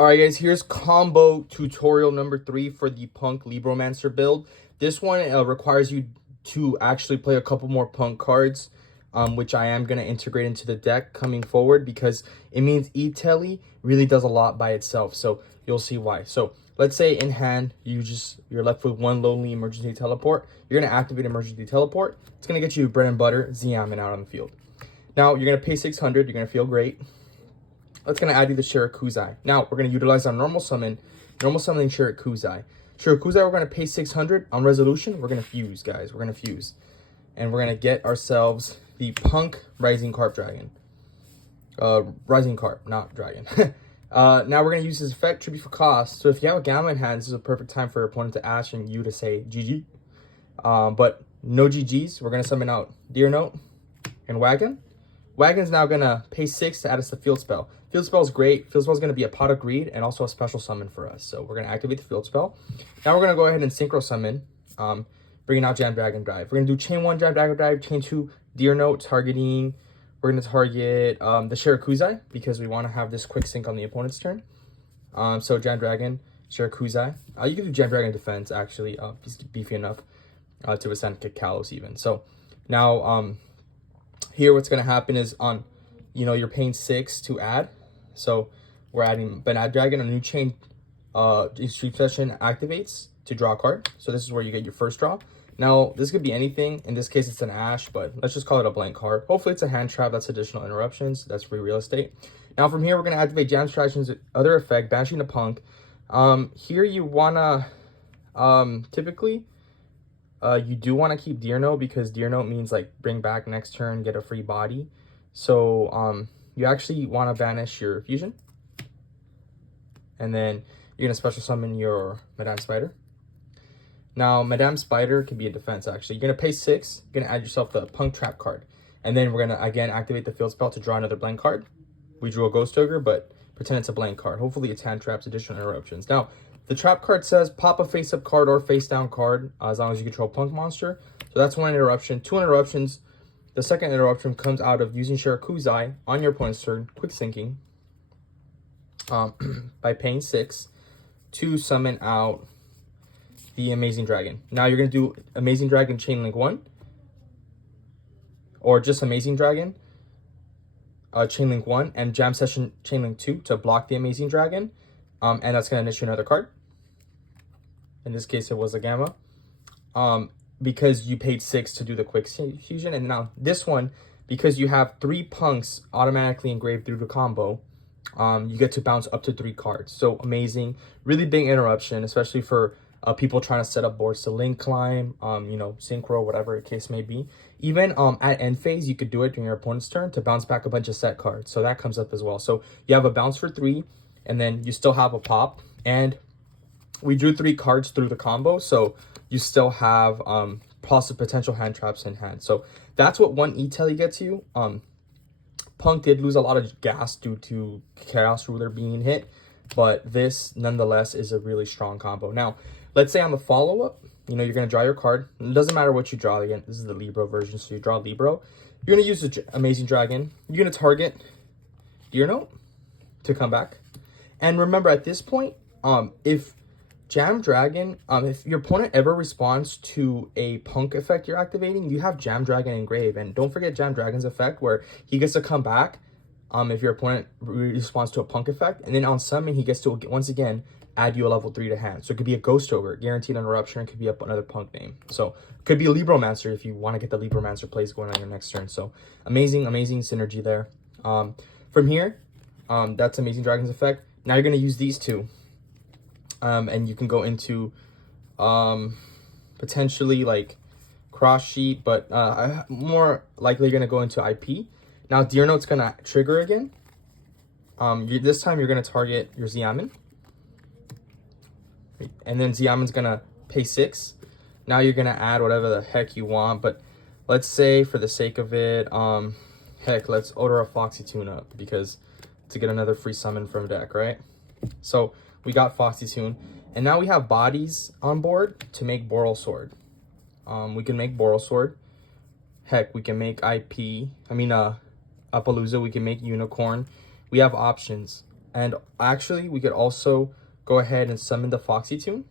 Alright guys, here's combo tutorial number 3 for the Punk Libromancer build. This one requires you to actually play a couple more Punk cards, which I am going to integrate into the deck coming forward because it means E-Telly really does a lot by itself. So you'll see why. So let's say in hand, you're left with one lonely emergency teleport. You're going to activate emergency teleport. It's going to get you bread and butter, Xiamen out on the field. Now you're going to pay 600. You're going to feel great. That's going to add you the Shirakuzai. Now, we're going to utilize our normal summoning Shirakuzai. Shirakuzai, we're going to pay 600. On resolution, we're going to fuse, guys. We're going to fuse. And we're going to get ourselves the Punk Rising Carp Dragon. Rising Carp, not Dragon. Now, we're going to use his effect, Tribute for Cost. So, if you have a Gamma in hand, this is a perfect time for your opponent to ask and you to say GG. But no GGs. We're going to summon out Deer Note and Wagon. Wagon's now going to pay 6 to add us the Field Spell. Field Spell is great. Field Spell is going to be a Pot of Greed and also a special summon for us. So we're going to activate the Field Spell. Now we're going to go ahead and Synchro Summon, bringing out Jam Dragon Drive. We're going to do Chain 1 Jam Dragon Drive, Chain 2 Deer Note targeting. We're going to target the Shirakuzai because we want to have this quick sync on the opponent's turn. So Jam Dragon, Shirakuzai. You can do Jam Dragon Defense actually. He's beefy enough to withstand Kalos even. So now here what's going to happen is you're paying 6 to add. So we're adding Banad Dragon, a new chain stream session activates to draw a card. So this is where you get your first draw. Now this could be anything. In this case it's an Ash, but let's just call it a blank card. Hopefully it's a hand trap. That's additional interruptions. That's free real estate. Now from here we're going to activate Jam Distraction's other effect, banishing the Punk. Here you want to typically you do want to keep Deer Note because Deer Note means like bring back next turn, get a free body. So you actually want to banish your fusion. And then you're going to special summon your Madame Spider. Now, Madame Spider can be a defense, actually. You're going to pay 6. You're going to add yourself the Punk Trap card. And then we're going to, again, activate the Field Spell to draw another blank card. We drew a Ghost Ogre, but pretend it's a blank card. Hopefully it's hand traps, additional interruptions. Now, the trap card says pop a face-up card or face-down card as long as you control Punk Monster. So that's one interruption. 2 interruptions. The second interruption comes out of using Shirakuzai on your opponent's turn, quick sinking, by paying 6 to summon out the Amazing Dragon. Now you're going to do Amazing Dragon Chainlink 1, or just Amazing Dragon Chainlink 1, and Jam Session Chainlink 2 to block the Amazing Dragon, and that's going to initiate another card. In this case, it was a Gamma. Because you paid 6 to do the quick fusion. And now this one, because you have 3 punks automatically engraved through the combo, you get to bounce up to 3 cards. So amazing, really big interruption, especially for people trying to set up boards to link climb, synchro, whatever the case may be. Even at end phase, you could do it during your opponent's turn to bounce back a bunch of set cards. So that comes up as well. So you have a bounce for 3, and then you still have a pop. And we drew 3 cards through the combo, so you still have potential hand traps in hand. So that's what one E-Telly gets you. Punk did lose a lot of gas due to Chaos Ruler being hit, but this nonetheless is a really strong combo. Now, let's say on the follow-up, you're going to draw your card. It doesn't matter what you draw. Again, this is the Libro version, so you draw Libro. You're going to use the Amazing Dragon. You're going to target Deer Note to come back. And remember, at this point, if Jam Dragon, if your opponent ever responds to a Punk effect you're activating, you have Jam Dragon engraved. And don't forget Jam Dragon's effect where he gets to come back if your opponent responds to a Punk effect. And then on summon, he gets to, once again, add you a level 3 to hand. So it could be a Ghost Ogre, guaranteed interruption. It could be another Punk name. So it could be a Libromancer if you want to get the Libromancer plays going on your next turn. So amazing, amazing synergy there. From here, that's Amazing Dragon's effect. Now you're going to use these 2. And you can go into potentially like cross sheet, but more likely going to go into IP. Now Deer Note's going to trigger again. This time you're going to target your Xiamen. And then Xiamen's going to pay 6. Now you're going to add whatever the heck you want. But let's say for the sake of it, heck, let's order a Foxy Tune up because to get another free summon from deck, right? So we got Foxy Tune, and now we have bodies on board to make Boral Sword. We can make Boral Sword. Heck, we can make Appaloosa. We can make Unicorn. We have options. And actually, we could also go ahead and summon the Foxy Tune,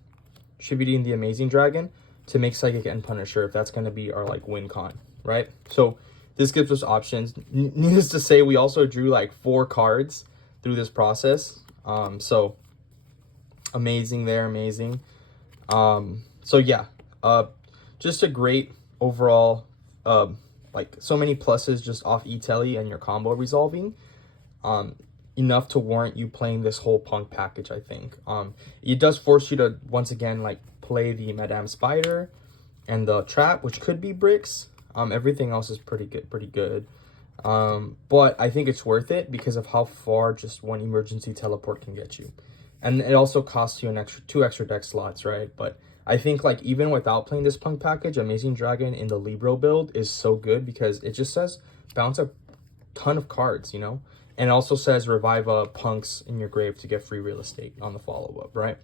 tributing the Amazing Dragon to make Psychic and Punisher if that's going to be our like win con, right? So this gives us options. Needless to say, we also drew like 4 cards through this process. So amazing there, amazing. So yeah, just a great overall, like so many pluses just off E-Telly and your combo resolving. Enough to warrant you playing this whole punk package, I think. It does force you to once again like play the Madame Spider and the trap, which could be bricks. Everything else is pretty good. But I think it's worth it because of how far just one emergency teleport can get you. And it also costs you an extra 2 extra deck slots, right? But I think like even without playing this punk package, Amazing Dragon in the Libro build is so good because it just says bounce a ton of cards, you know? And it also says revive punks in your grave to get free real estate on the follow-up, right?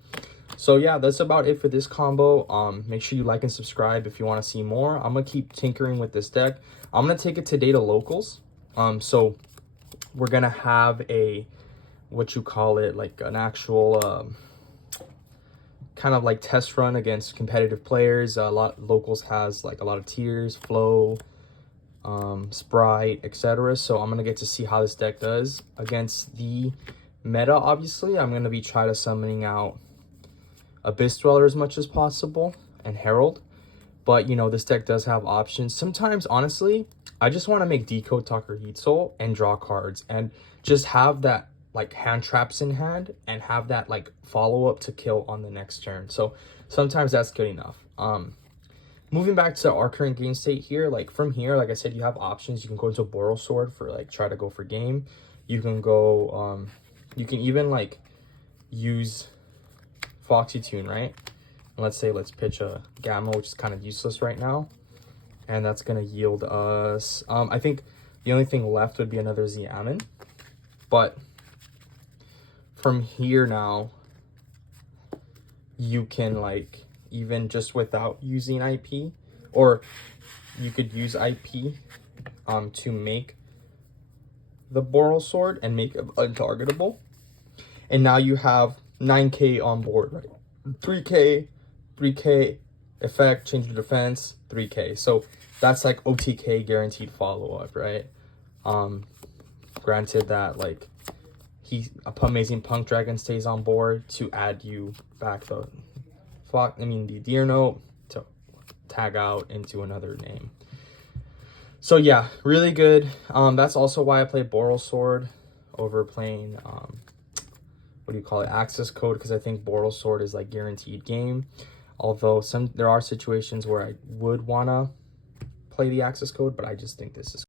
So yeah, that's about it for this combo. Make sure you like and subscribe if you want to see more. I'm gonna keep tinkering with this deck. I'm gonna take it to data locals. So we're gonna have a, what you call it, like an actual kind of like test run against competitive players. A lot locals has like a lot of tiers, flow, Sprite, etc. So I'm gonna get to see how this deck does against the meta. Obviously, I'm gonna be trying to summoning out Abyss Dweller as much as possible and Herald. But you know, this deck does have options. Sometimes, honestly, I just want to make Decode Talker Heat Soul and draw cards and just have that like hand traps in hand and have that like follow up to kill on the next turn. So sometimes that's good enough. Moving back to our current game state here, like from here, like I said, you have options. You can go into Boral Sword for like try to go for game. You can go, you can even like use Foxy Tune, right? And let's say let's pitch a Gamma, which is kind of useless right now, and that's gonna yield us. I think the only thing left would be another Xiamen, but from here now, you can like even just without using IP, or you could use IP to make the Boral Sword and make it untargetable. And now you have 9k on board, right? 3k effect, change of defense, 3k. So that's like OTK guaranteed follow-up, right? Granted that like Amazing Punk Dragon stays on board to add you back the Deer Note to tag out into another name. So yeah, really good. That's also why I play Boral Sword over playing what do you call it, access code, because I think Boral Sword is like guaranteed game. Although there are situations where I would wanna play the access code, but I just think this is